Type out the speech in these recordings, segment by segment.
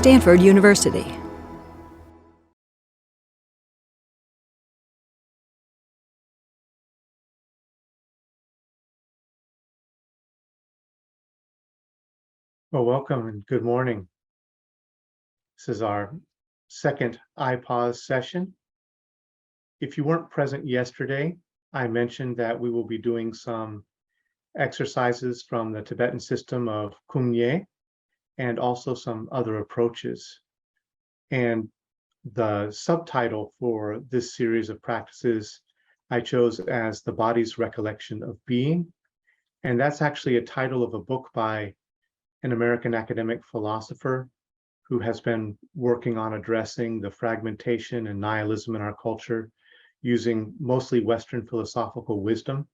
Stanford University. Well, welcome and good morning. This is our second iPause session. If you weren't present yesterday, I mentioned that we will be doing some exercises from the Tibetan system of Kum Nye and also some other approaches. And the subtitle for this series of practices I chose as The Body's Recollection of Being. And that's actually a title of a book by an American academic philosopher who has been working on addressing the fragmentation and nihilism in our culture using mostly Western philosophical wisdom.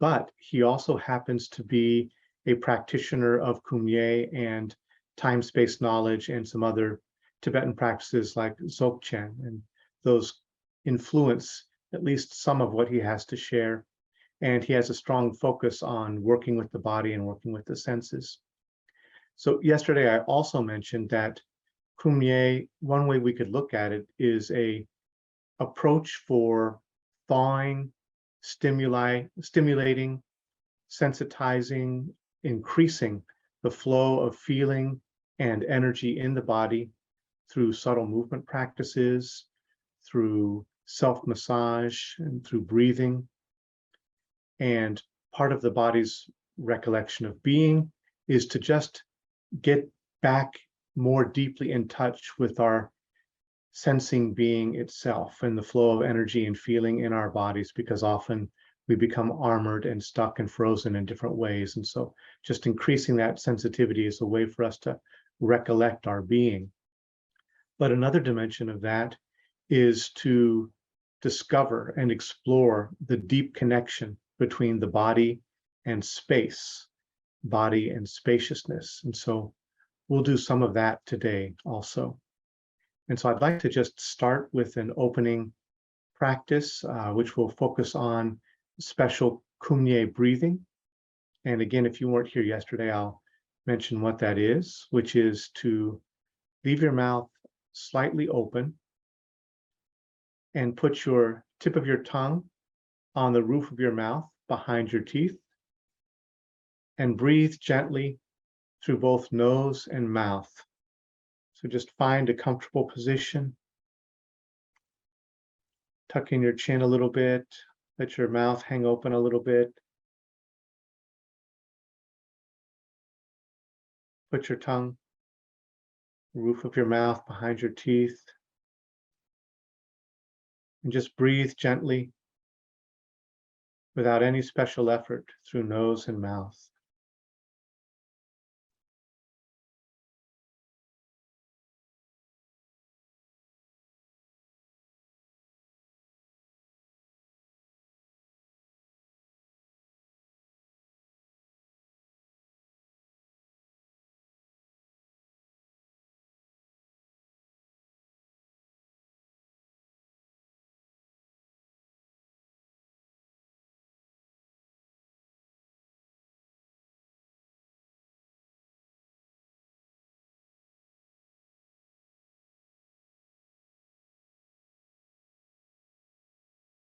But he also happens to be a practitioner of Kum Nye and time-space knowledge and some other Tibetan practices like Dzogchen, and those influence at least some of what he has to share. And he has a strong focus on working with the body and working with the senses. So yesterday, I also mentioned that Kum Nye, one way we could look at it is a approach for thawing, stimulating, sensitizing, increasing the flow of feeling and energy in the body through subtle movement practices, through self-massage, and through breathing. And part of the body's recollection of being is to just get back more deeply in touch with our sensing being itself and the flow of energy and feeling in our bodies, because often we become armored and stuck and frozen in different ways. And so just increasing that sensitivity is a way for us to recollect our being. But another dimension of that is to discover and explore the deep connection between the body and space, body and spaciousness. And so we'll do some of that today also. And so I'd like to just start with an opening practice, which will focus on special Kum Nye breathing. And again, if you weren't here yesterday, I'll mention what that is, which is to leave your mouth slightly open and put your tip of your tongue on the roof of your mouth behind your teeth, and breathe gently through both nose and mouth. So just find a comfortable position. Tuck in your chin a little bit. Let your mouth hang open a little bit. Put your tongue, roof of your mouth behind your teeth. And just breathe gently without any special effort through nose and mouth.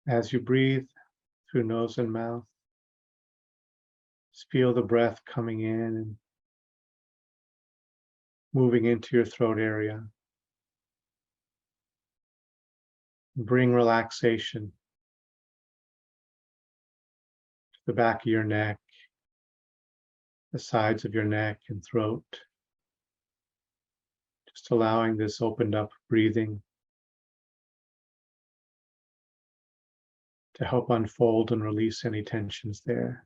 As you breathe through nose and mouth, just feel the breath coming in and moving into your throat area. Bring relaxation to the back of your neck, the sides of your neck and throat. Just allowing this opened up breathing to help unfold and release any tensions there.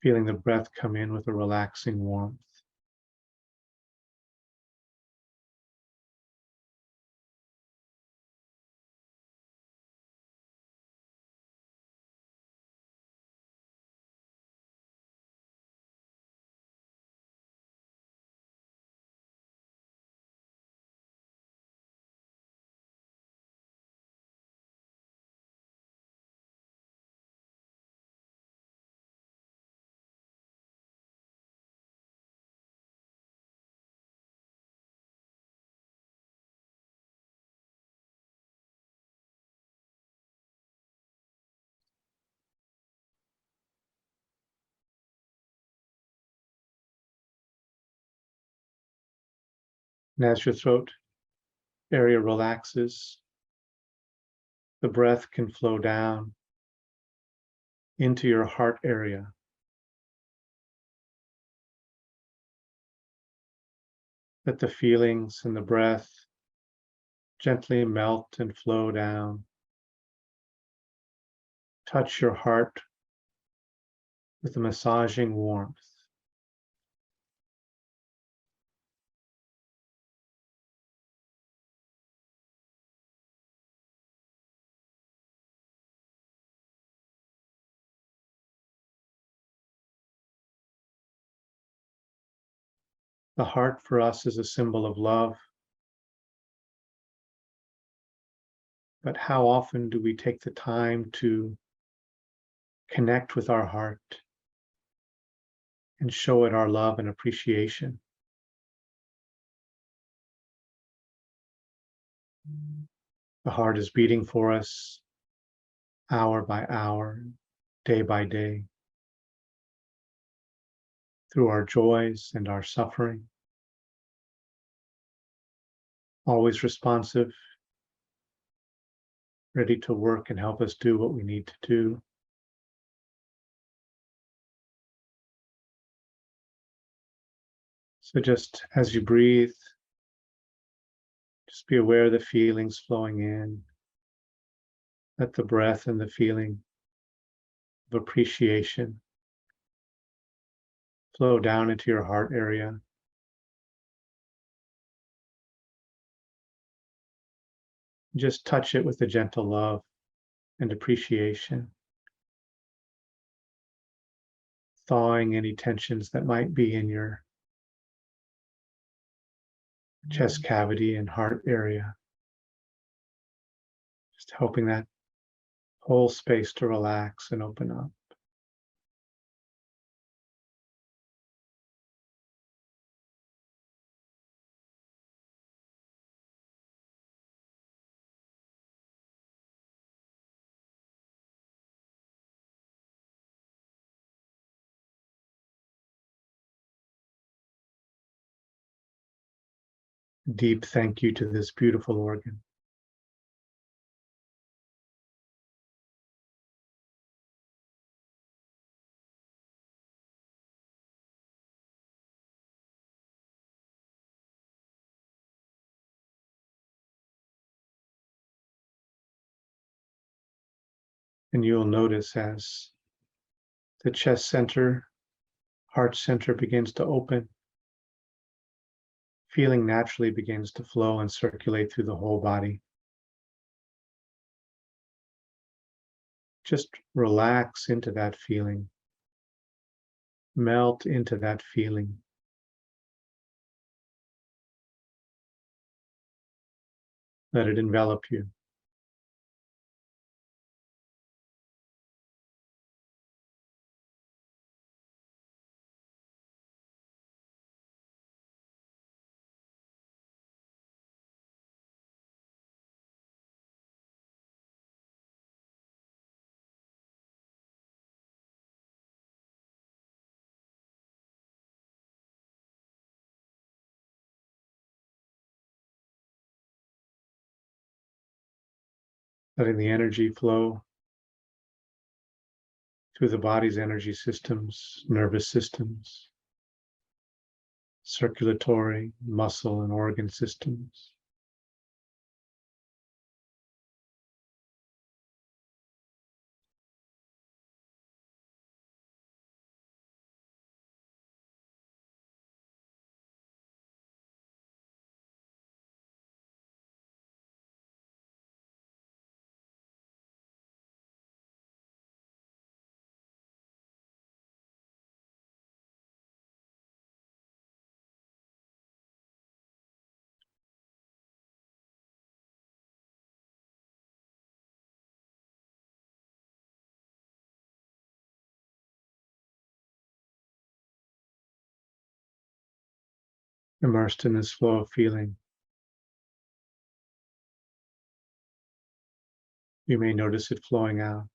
Feeling the breath come in with a relaxing warmth. And as your throat area relaxes, the breath can flow down into your heart area. Let the feelings and the breath gently melt and flow down. Touch your heart with a massaging warmth. The heart for us is a symbol of love, but how often do we take the time to connect with our heart and show it our love and appreciation? The heart is beating for us hour by hour, day by day, through our joys and our suffering, always responsive, ready to work and help us do what we need to do. So just as you breathe, just be aware of the feelings flowing in. Let the breath and the feeling of appreciation flow down into your heart area. Just touch it with a gentle love and appreciation, thawing any tensions that might be in your chest cavity and heart area. Just helping that whole space to relax and open up. Deep thank you to this beautiful organ. And you'll notice as the chest center, heart center begins to open, feeling naturally begins to flow and circulate through the whole body. Just relax into that feeling. Melt into that feeling. Let it envelop you. Letting the energy flow through the body's energy systems, nervous systems, circulatory, muscle, and organ systems. Immersed in this flow of feeling, you may notice it flowing out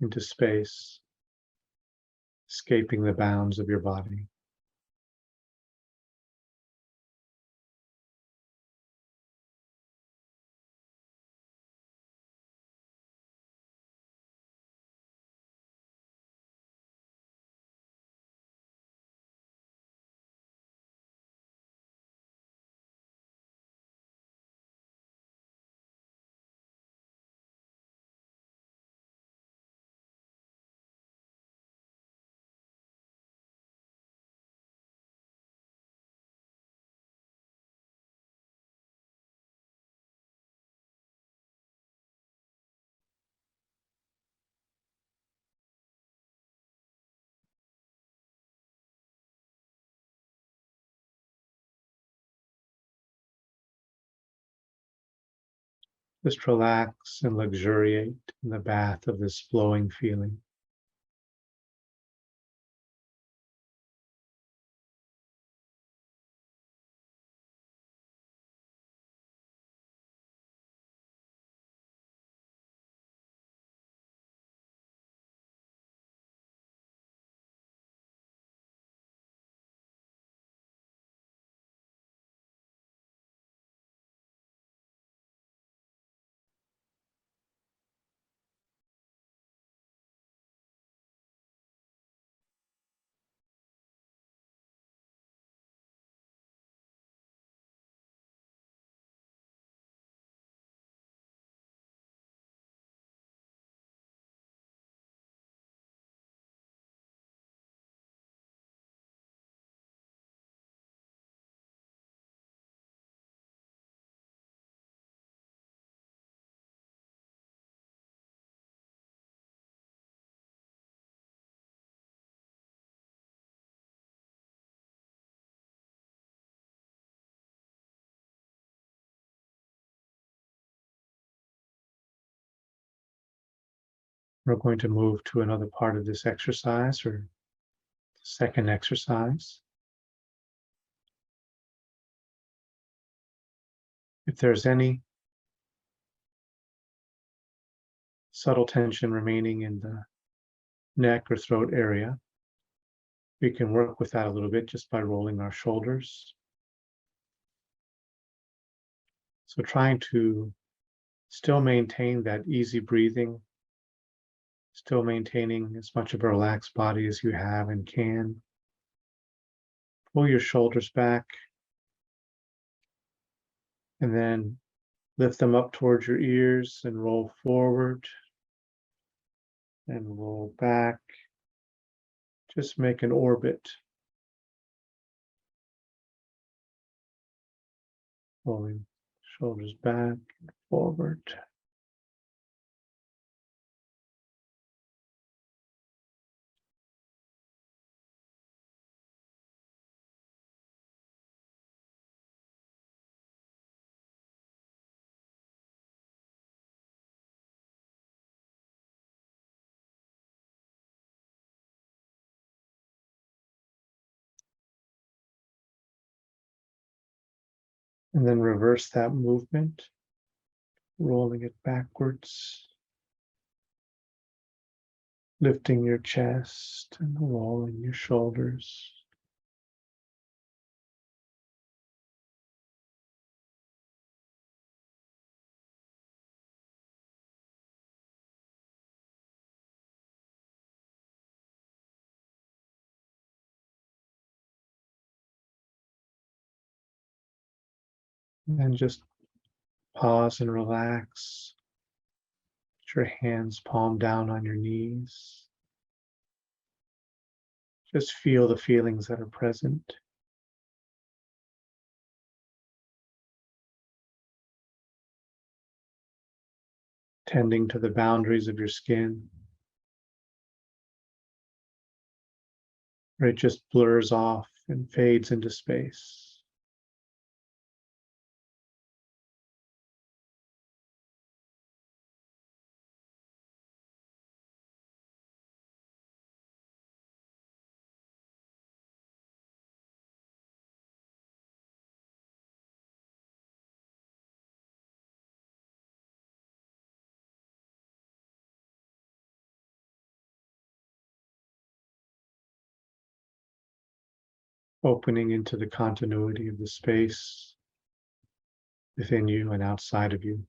into space, escaping the bounds of your body. Just relax and luxuriate in the bath of this flowing feeling. We're going to move to another part of this exercise, or second exercise. If there's any subtle tension remaining in the neck or throat area, we can work with that a little bit just by rolling our shoulders. So trying to still maintain that easy breathing, still maintaining as much of a relaxed body as you have and can. Pull your shoulders back and then lift them up towards your ears and roll forward and roll back. Just make an orbit. Rolling shoulders back and forward. And then reverse that movement, rolling it backwards, lifting your chest and rolling your shoulders. And then just pause and relax. Put your hands palm down on your knees. Just feel the feelings that are present. Tending to the boundaries of your skin, where it just blurs off and fades into space. Opening into the continuity of the space within you and outside of you.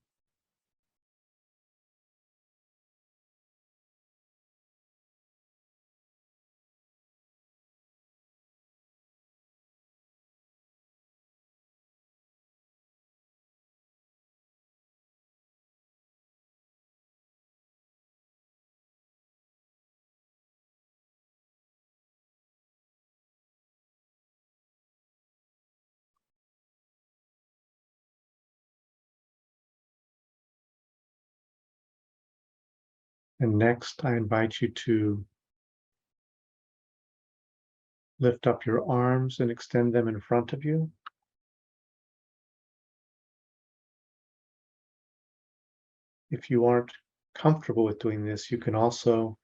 And next, I invite you to lift up your arms and extend them in front of you. If you aren't comfortable with doing this, you can also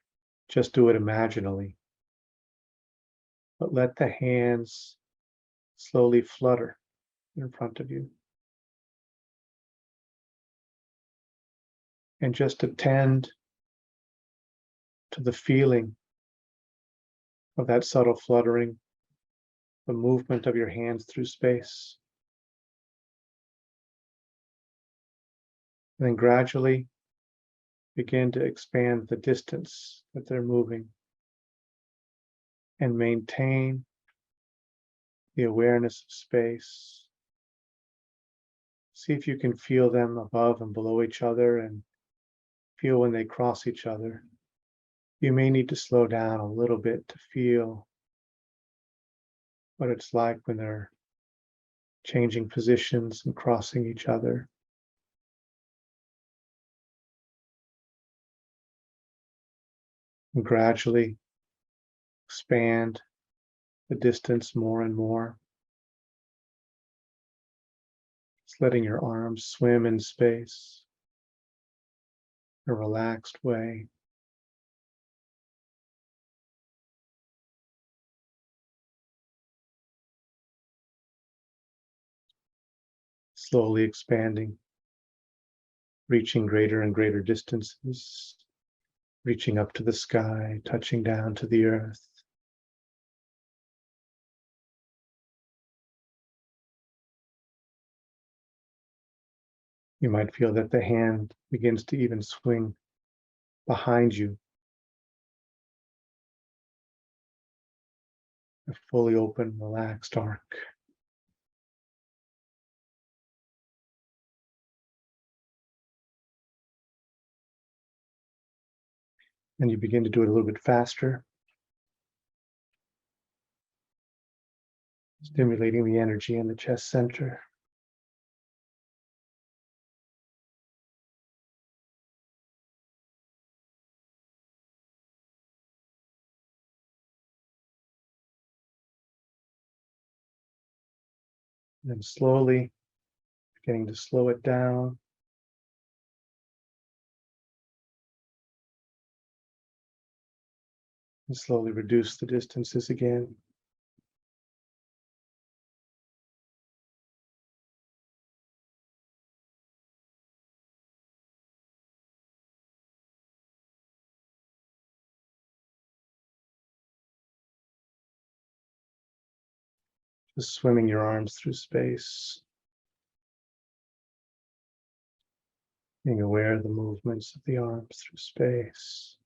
just do it imaginally, but let the hands slowly flutter in front of you. And just attend to the feeling of that subtle fluttering, the movement of your hands through space. And then gradually begin to expand the distance that they're moving and maintain the awareness of space. See if you can feel them above and below each other and feel when they cross each other. You may need to slow down a little bit to feel what it's like when they're changing positions and crossing each other. And gradually expand the distance more and more. Just letting your arms swim in space in a relaxed way. Slowly expanding, reaching greater and greater distances, reaching up to the sky, touching down to the earth. You might feel that the hand begins to even swing behind you, a fully open, relaxed arc. And you begin to do it a little bit faster, stimulating the energy in the chest center. And then slowly beginning to slow it down. And slowly reduce the distances again. Just swimming your arms through space, being aware of the movements of the arms through space.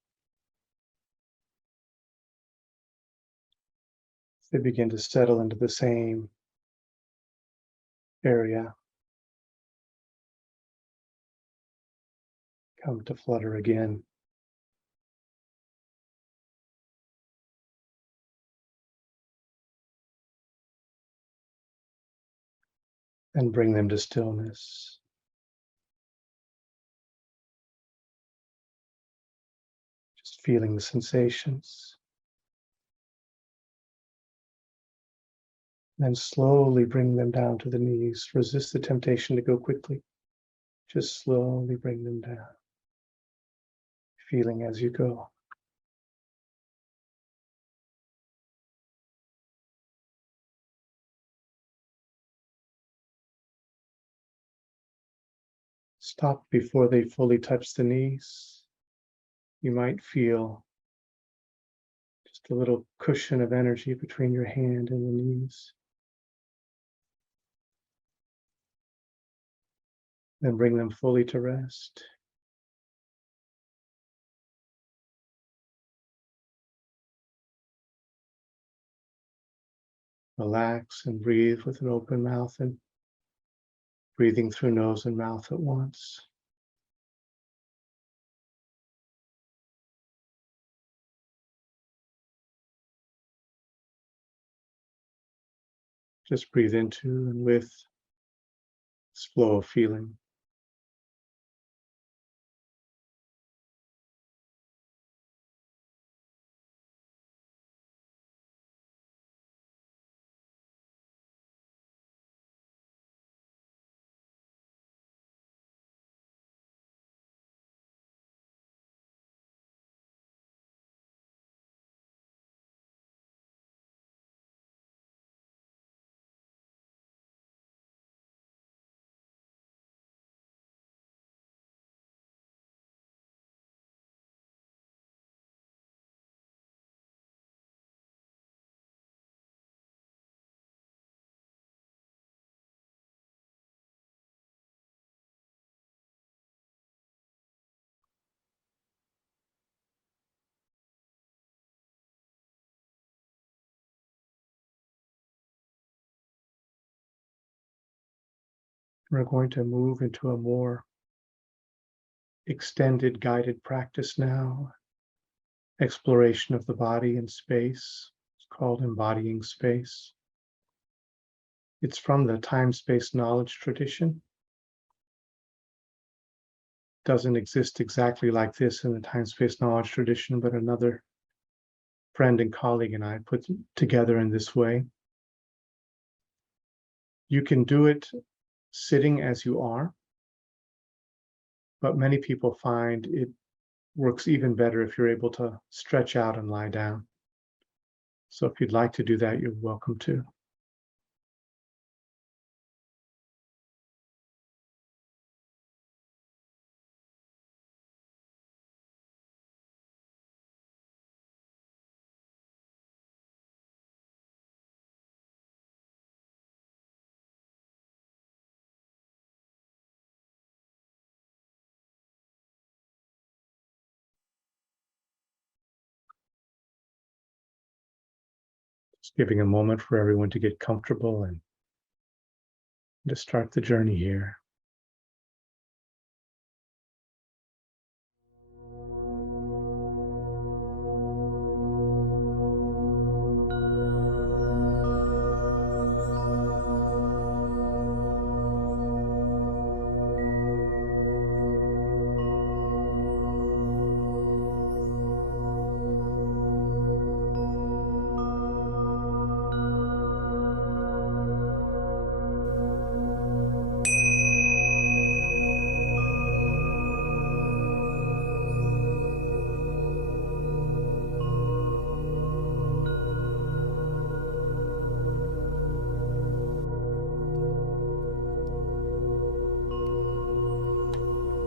They begin to settle into the same area, come to flutter again. And bring them to stillness. Just feeling the sensations. Then slowly bring them down to the knees. Resist the temptation to go quickly. Just slowly bring them down. Feeling as you go. Stop before they fully touch the knees. You might feel just a little cushion of energy between your hand and the knees. Then bring them fully to rest. Relax and breathe with an open mouth and breathing through nose and mouth at once. Just breathe into and with this flow of feeling. We're going to move into a more extended guided practice now. Exploration of the body in space. It's called embodying space. It's from the time-space knowledge tradition. Doesn't exist exactly like this in the time-space knowledge tradition, but another friend and colleague and I put together in this way. You can do it sitting as you are, but many people find it works even better if you're able to stretch out and lie down. So if you'd like to do that, you're welcome to. Just giving a moment for everyone to get comfortable and to start the journey here.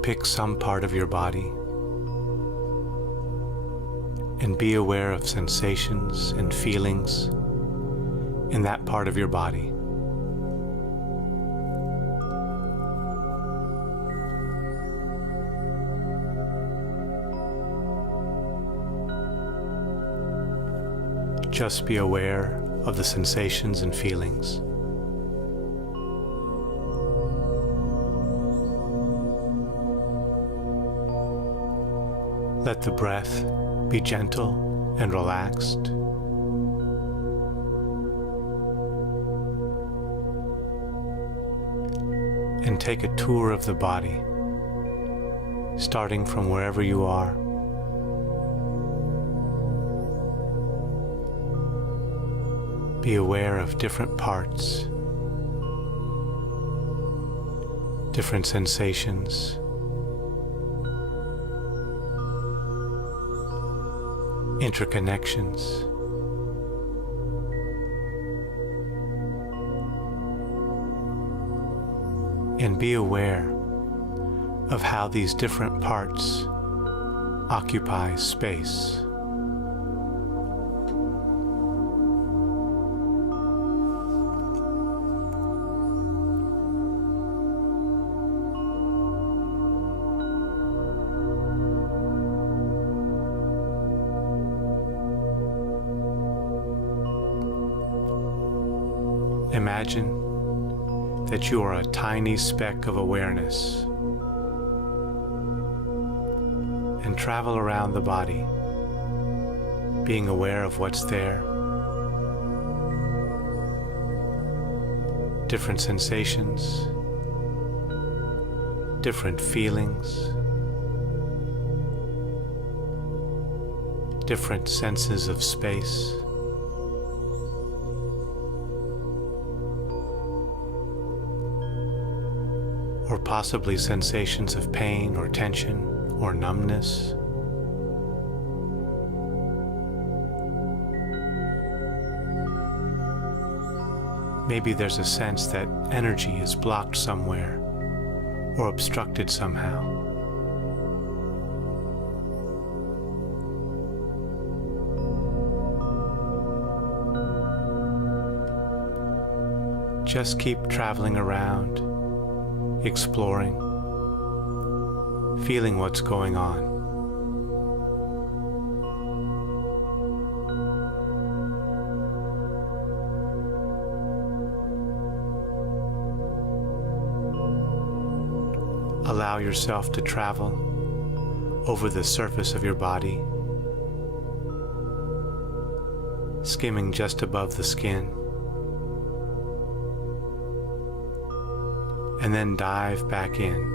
Pick some part of your body and be aware of sensations and feelings in that part of your body. Just be aware of the sensations and feelings. Let the breath be gentle and relaxed. And take a tour of the body, starting from wherever you are. Be aware of different parts, different sensations, interconnections. And be aware of how these different parts occupy space. Imagine that you are a tiny speck of awareness and travel around the body, being aware of what's there, different sensations, different feelings, different senses of space. Or possibly sensations of pain or tension or numbness. Maybe there's a sense that energy is blocked somewhere or obstructed somehow. Just keep traveling around, exploring, feeling what's going on. Allow yourself to travel over the surface of your body, skimming just above the skin, and then dive back in.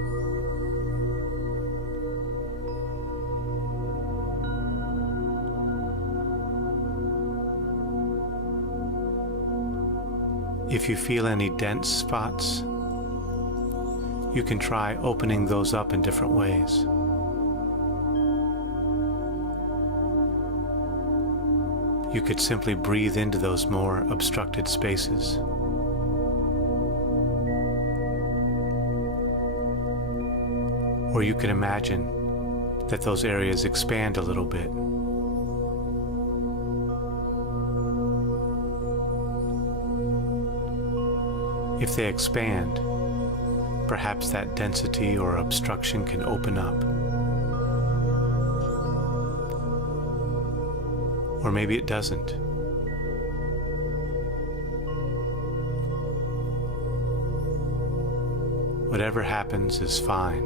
If you feel any dense spots, you can try opening those up in different ways. You could simply breathe into those more obstructed spaces. Or you can imagine that those areas expand a little bit. If they expand, perhaps that density or obstruction can open up. Or maybe it doesn't. Whatever happens is fine.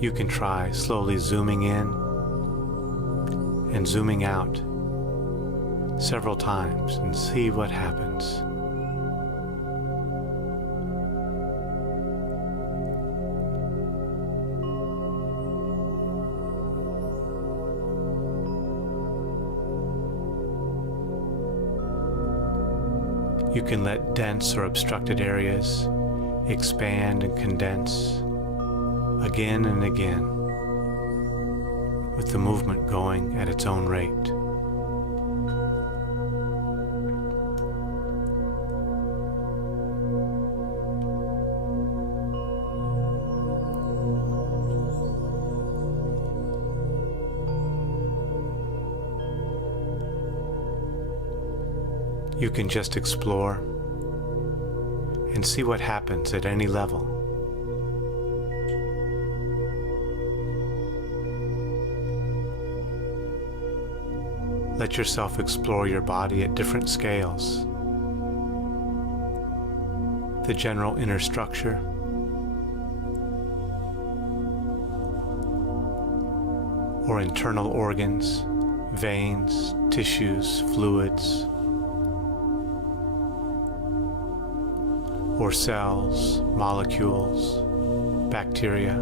You can try slowly zooming in and zooming out several times and see what happens. You can let dense or obstructed areas expand and condense again and again, with the movement going at its own rate. You can just explore and see what happens at any level. Let yourself explore your body at different scales. The general inner structure, or internal organs, veins, tissues, fluids, or cells, molecules, bacteria.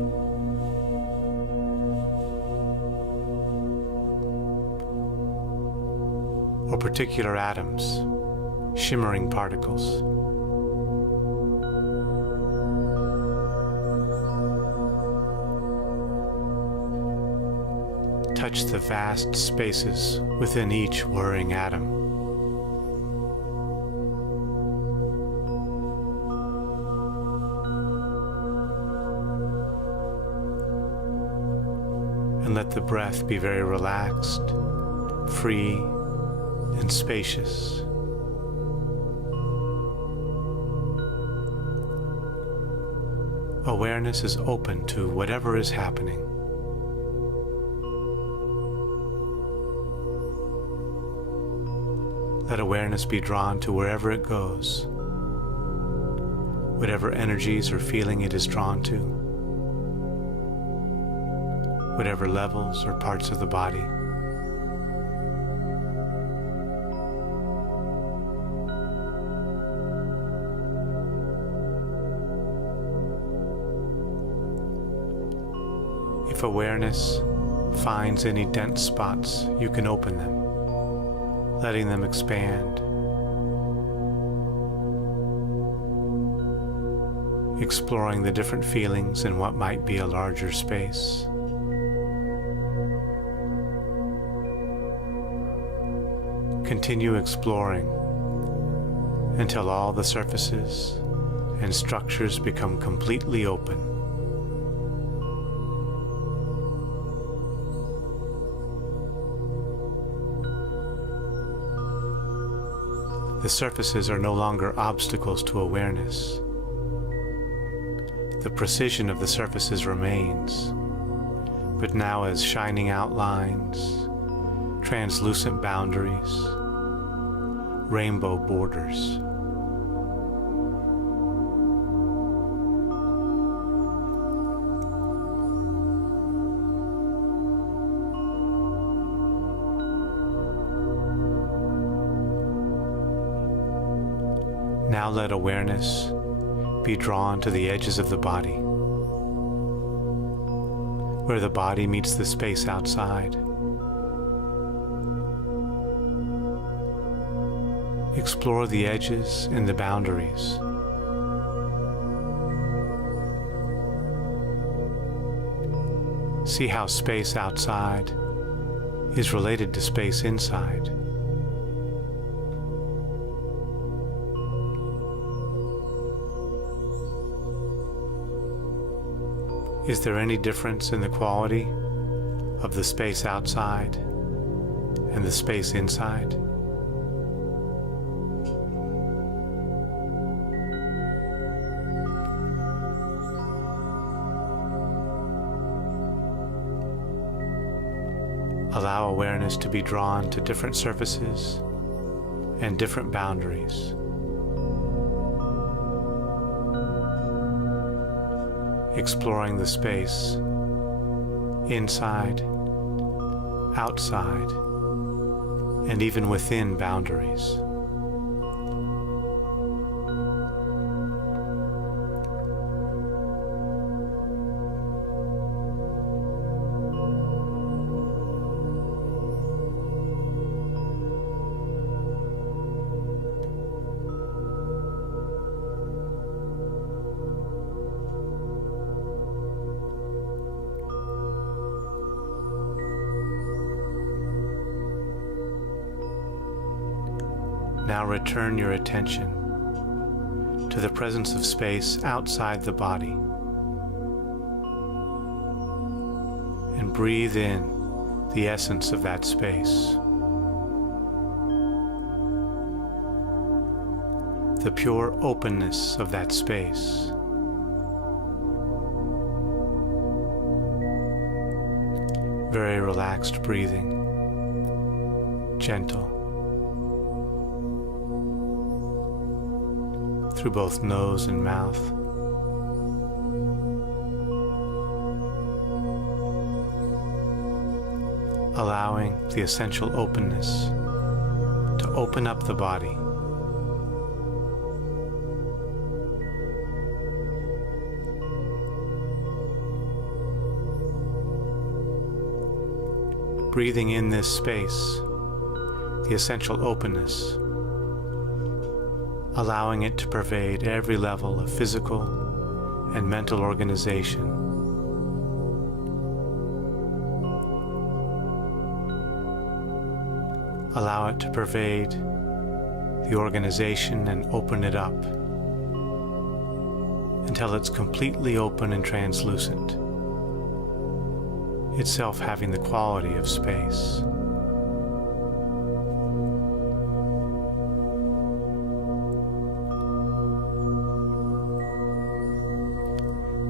Or particular atoms, shimmering particles. Touch the vast spaces within each whirring atom. And let the breath be very relaxed, free, and spacious. Awareness is open to whatever is happening. Let awareness be drawn to wherever it goes, whatever energies or feeling it is drawn to, whatever levels or parts of the body. If awareness finds any dense spots, you can open them, letting them expand, exploring the different feelings in what might be a larger space. Continue exploring until all the surfaces and structures become completely open. The surfaces are no longer obstacles to awareness. The precision of the surfaces remains, but now as shining outlines, translucent boundaries, rainbow borders. Now let awareness be drawn to the edges of the body, where the body meets the space outside. Explore the edges and the boundaries. See how space outside is related to space inside. Is there any difference in the quality of the space outside and the space inside? Allow awareness to be drawn to different surfaces and different boundaries. Exploring the space inside, outside, and even within boundaries. Now return your attention to the presence of space outside the body, and breathe in the essence of that space, the pure openness of that space. Very relaxed breathing, gentle, through both nose and mouth. Allowing the essential openness to open up the body. Breathing in this space, the essential openness, allowing it to pervade every level of physical and mental organization. Allow it to pervade the organization and open it up until it's completely open and translucent, itself having the quality of space.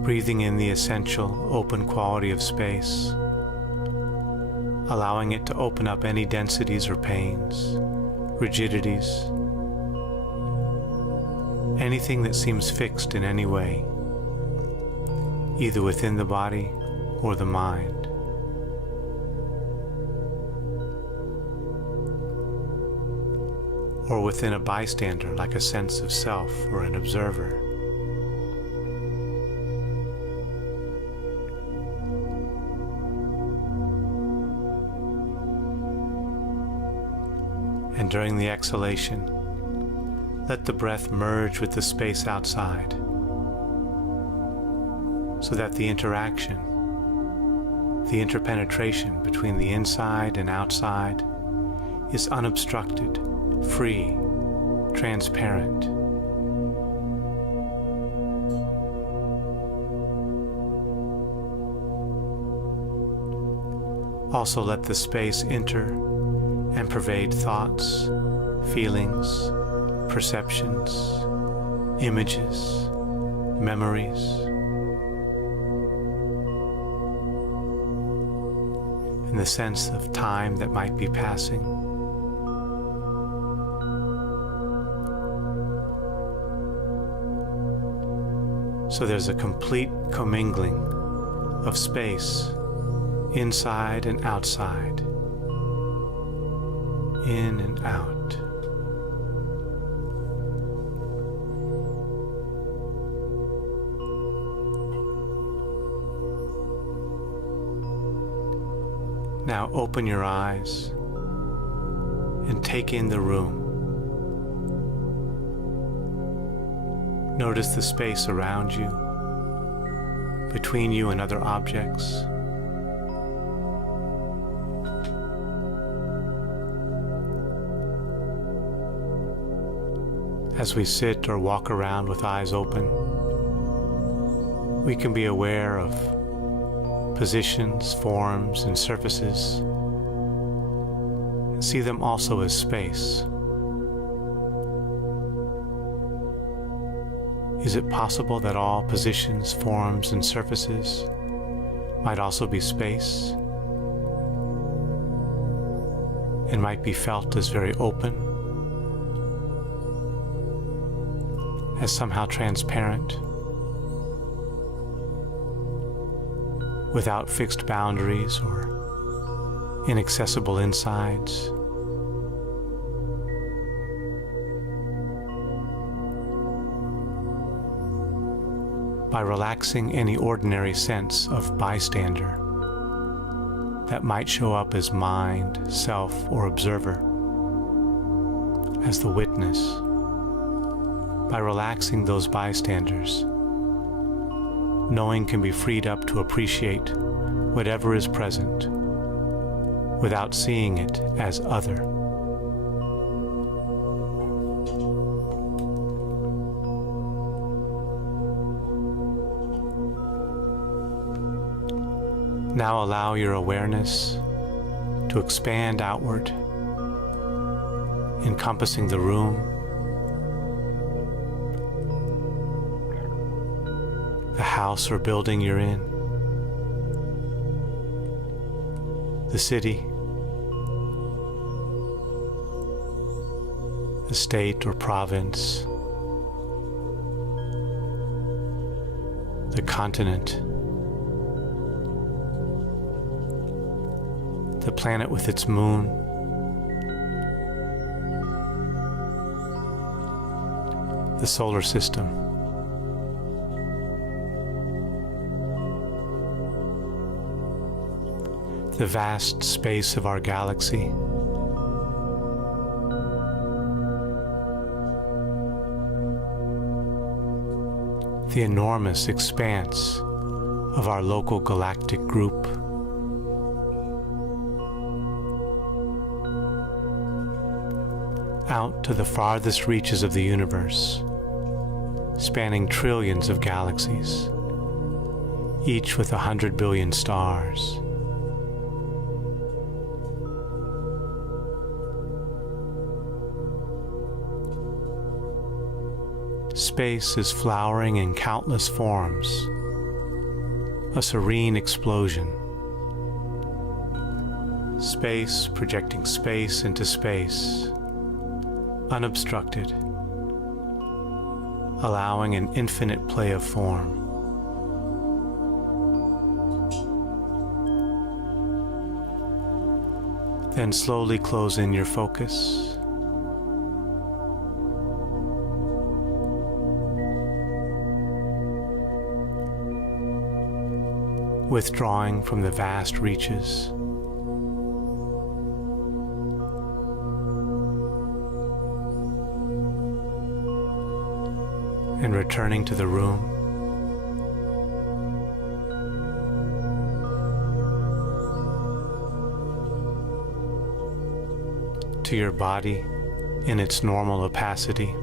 Breathing in the essential open quality of space, allowing it to open up any densities or pains, rigidities, anything that seems fixed in any way, either within the body or the mind. Or within a bystander, like a sense of self or an observer. And during the exhalation, let the breath merge with the space outside, so that the interaction, the interpenetration between the inside and outside is unobstructed, free, transparent. Also let the space enter and pervade thoughts, feelings, perceptions, images, memories, and the sense of time that might be passing. So there's a complete commingling of space inside and outside, in and out. Now open your eyes and take in the room. Notice the space around you, between you and other objects. As we sit or walk around with eyes open, we can be aware of positions, forms, and surfaces, and see them also as space. Is it possible that all positions, forms, and surfaces might also be space, and might be felt as very open, as somehow transparent, without fixed boundaries or inaccessible insides? By relaxing any ordinary sense of bystander that might show up as mind, self, or observer, as the witness, by relaxing those bystanders, knowing can be freed up to appreciate whatever is present without seeing it as other. Now allow your awareness to expand outward, encompassing the room, the house or building you're in, the city, the state or province, the continent, the planet with its moon, the solar system, the vast space of our galaxy, the enormous expanse of our local galactic group, out to the farthest reaches of the universe, spanning trillions of galaxies, each with 100 billion stars. Space is flowering in countless forms, a serene explosion. Space projecting space into space, unobstructed, allowing an infinite play of form. Then slowly close in your focus. Withdrawing from the vast reaches. And returning to the room. To your body in its normal opacity,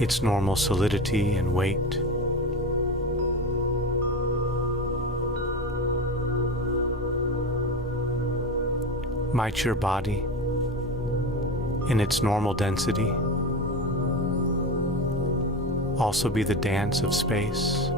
its normal solidity and weight. Might your body, in its normal density, also be the dance of space?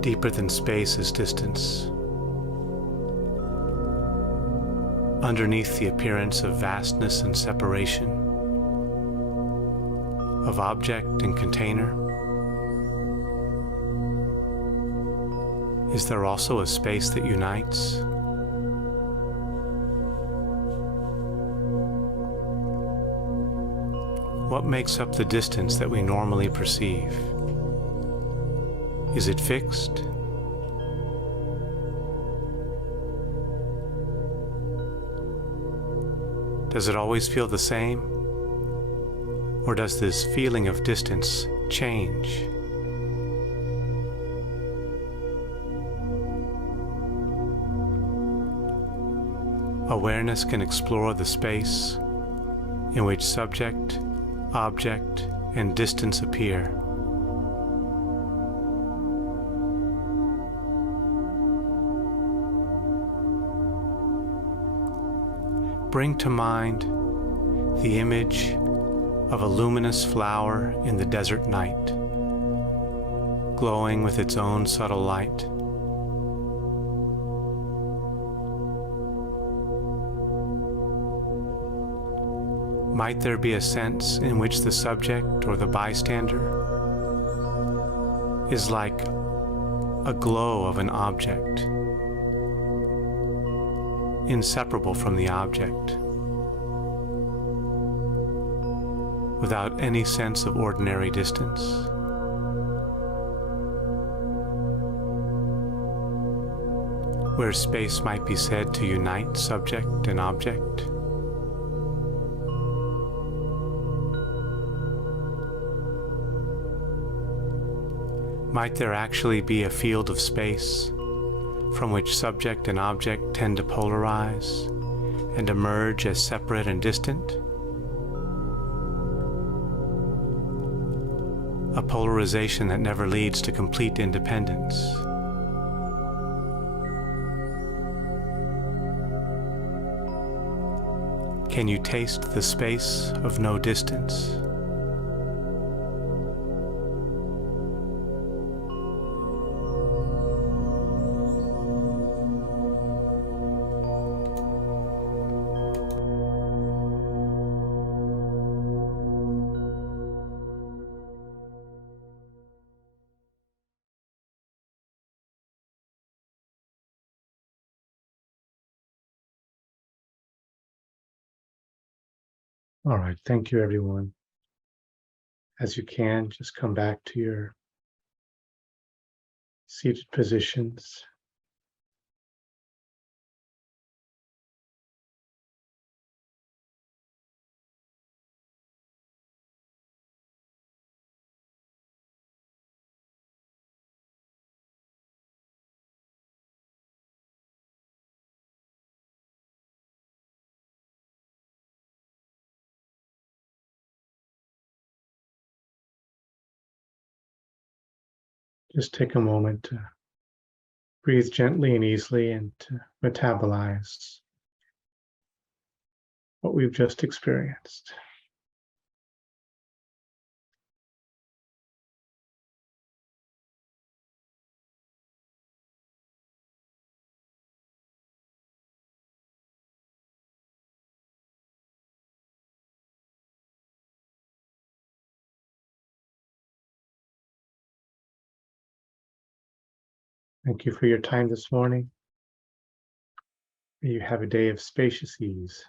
Deeper than space is distance, underneath the appearance of vastness and separation, of object and container, is there also a space that unites? What makes up the distance that we normally perceive? Is it fixed? Does it always feel the same? Or does this feeling of distance change? Awareness can explore the space in which subject, object, and distance appear. Bring to mind the image of a luminous flower in the desert night, glowing with its own subtle light. Might there be a sense in which the subject or the bystander is like a glow of an object, inseparable from the object, without any sense of ordinary distance? Where space might be said to unite subject and object? Might there actually be a field of space from which subject and object tend to polarize and emerge as separate and distant? A polarization that never leads to complete independence. Can you taste the space of no distance? All right, thank you, everyone. As you can, just come back to your seated positions. Just take a moment to breathe gently and easily and to metabolize what we've just experienced. Thank you for your time this morning. May you have a day of spacious ease.